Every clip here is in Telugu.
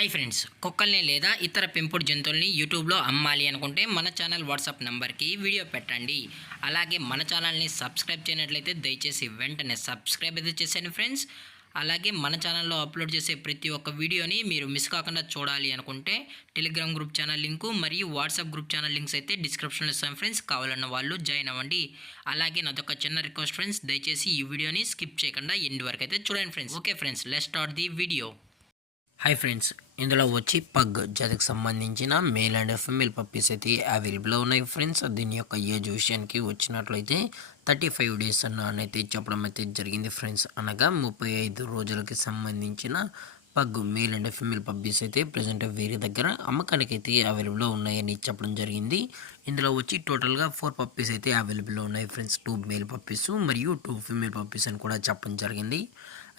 హాయ్ ఫ్రెండ్స్, కుక్కల్ని లేదా ఇతర పెంపుడు జంతువుల్ని యూట్యూబ్లో అమ్మాలి అనుకుంటే మన ఛానల్ వాట్సాప్ నెంబర్కి వీడియో పెట్టండి. అలాగే మన ఛానల్ని సబ్స్క్రైబ్ చేయనట్లయితే దయచేసి వెంటనే సబ్స్క్రైబ్ అయితే చేసేయండి ఫ్రెండ్స్. అలాగే మన ఛానల్లో అప్లోడ్ చేసే ప్రతి ఒక్క వీడియోని మీరు మిస్ కాకుండా చూడాలి అనుకుంటే టెలిగ్రామ్ గ్రూప్ ఛానల్ లింకు మరియు వాట్సాప్ గ్రూప్ ఛానల్ లింక్స్ అయితే డిస్క్రిప్షన్లో ఇస్తాం ఫ్రెండ్స్. కావాలన్న వాళ్ళు జాయిన్ అవ్వండి. అలాగే నాదొక చిన్న రిక్వెస్ట్ ఫ్రెండ్స్, దయచేసి ఈ వీడియోని స్కిప్ చేయకుండా ఎండ్ వరకు అయితే చూడండి friends. Okay friends, let's start the video. Hi friends, ఇందులో వచ్చి పగ్ జాతికి సంబంధించిన మేల్ అండ్ ఫీమేల్ పప్పీస్ అయితే అవైలబుల్లో ఉన్నాయి ఫ్రెండ్స్. దీని యొక్క ఏజ్ విషయానికి వచ్చినట్లయితే 35 డేస్ అయితే చెప్పడం అయితే జరిగింది ఫ్రెండ్స్. అనగా 35 రోజులకి సంబంధించిన pug male and female puppies అయితే ప్రజెంట్ వీరి దగ్గర అమ్మకానికి అయితే అవైలబుల్లో ఉన్నాయని చెప్పడం జరిగింది. ఇందులో వచ్చి టోటల్గా 4 పప్పీస్ అయితే అవైలబుల్లో ఉన్నాయి ఫ్రెండ్స్. 2 మేల్ పప్పీస్ మరియు 2 ఫీమేల్ పప్పీస్ అని కూడా చెప్పడం జరిగింది.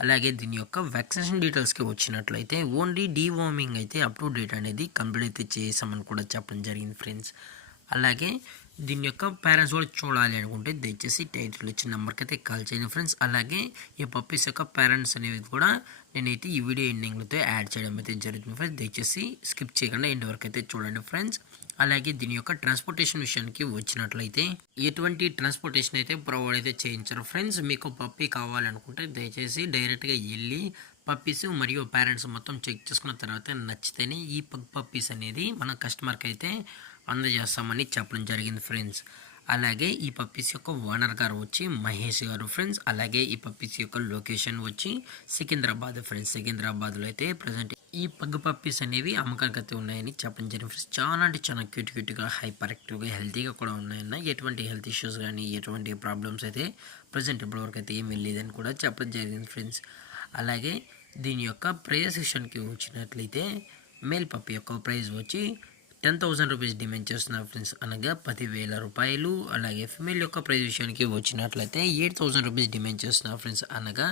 అలాగే దీని యొక్క వ్యాక్సినేషన్ డీటెయిల్స్కి వచ్చినట్లయితే ఓన్లీ డీవార్మింగ్ అయితే అప్ టు డేట్ అనేది కంప్లీట్ అయితే చేసామని కూడా చెప్పడం జరిగింది ఫ్రెండ్స్. అలాగే దీని యొక్క పేరెంట్స్ కూడా చూడాలి అనుకుంటే దయచేసి టైటిల్ ఇచ్చిన నెంబర్కి అయితే కాల్ చేయండి ఫ్రెండ్స్. అలాగే ఈ పప్పీస్ యొక్క పేరెంట్స్ అనేవి కూడా నేనైతే ఈ వీడియో ఎండింగ్లతో యాడ్ చేయడం అయితే జరుగుతుంది ఫ్రెండ్స్. దయచేసి స్కిప్ చేయకుండా ఎండ్ వరకు అయితే చూడండి ఫ్రెండ్స్. అలాగే దీని యొక్క ట్రాన్స్పోర్టేషన్ విషయానికి వచ్చినట్లయితే ఎటువంటి ట్రాన్స్పోర్టేషన్ అయితే ప్రొవైడ్ అయితే చేయించారు ఫ్రెండ్స్. మీకు పప్పీ కావాలనుకుంటే దయచేసి డైరెక్ట్గా వెళ్ళి పప్పీస్ మరియు పేరెంట్స్ మొత్తం చెక్ చేసుకున్న తర్వాత నచ్చితేనే ఈ పప్పీస్ అనేది మన కస్టమర్కి అయితే అందజేస్తామని చెప్పడం జరిగింది ఫ్రెండ్స్. అలాగే ఈ పప్పీస్ యొక్క ఓనర్ గారు వచ్చి మహేష్ గారు ఫ్రెండ్స్. అలాగే ఈ పప్పీస్ యొక్క లొకేషన్ వచ్చి సికింద్రాబాద్ ఫ్రెండ్స్. సికింద్రాబాద్లో అయితే ప్రజెంట్ ఈ పగ్ పప్పీస్ అనేవి అమ్మకానికి అయితే ఉన్నాయని చెప్పడం జరిగింది ఫ్రెండ్స్. చాలా అంటే చాలా క్యూట్గా హైపర్ యాక్టివ్గా హెల్తీగా కూడా ఉన్నాయన్న. ఎటువంటి హెల్త్ ఇష్యూస్ కానీ ఎటువంటి ప్రాబ్లమ్స్ అయితే ప్రజెంట్ ఇప్పటివరకు అయితే ఏమీ లేదని కూడా చెప్పడం జరిగింది ఫ్రెండ్స్. అలాగే దీని యొక్క ప్రైస్ విషయానికి వచ్చినట్లయితే మేల్ పప్పీ యొక్క ప్రైస్ వచ్చి 10,000 రూపీస్ డిమాండ్ చేస్తున్నారు ఫ్రెండ్స్, అనగా 10,000 రూపాయలు. అలాగే ఫిమేల్ యొక్క ప్రైస్ విషయానికి వచ్చినట్లయితే 8,000 రూపీస్ డిమాండ్ చేస్తున్నారు ఫ్రెండ్స్, అనగా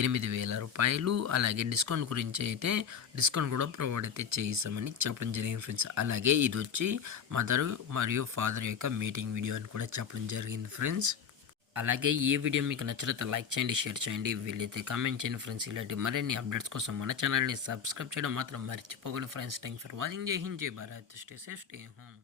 8,000 రూపాయలు. అలాగే డిస్కౌంట్ గురించి అయితే డిస్కౌంట్ కూడా ప్రొవైడ్ అయితే చేయిస్తామని చెప్పడం జరిగింది ఫ్రెండ్స్. అలాగే ఇది వచ్చి మదర్ మరియు ఫాదర్ యొక్క మీటింగ్ వీడియో అని కూడా చెప్పడం జరిగింది ఫ్రెండ్స్. అలాగే ఈ వీడియో మీకు నచ్చినట్లయితే లైక్ చేయండి, షేర్ చేయండి, వీలైతే కామెంట్ చేయండి ఫ్రెండ్స్. ఇలాంటి మరిన్ని అప్డేట్స్ కోసం మన ఛానల్ని సబ్స్క్రైబ్ చేయడం మాత్రం మర్చిపోకండి ఫ్రెండ్స్. Thank for watching. జై హింద్, జై Bharat. Stay safe, stay home.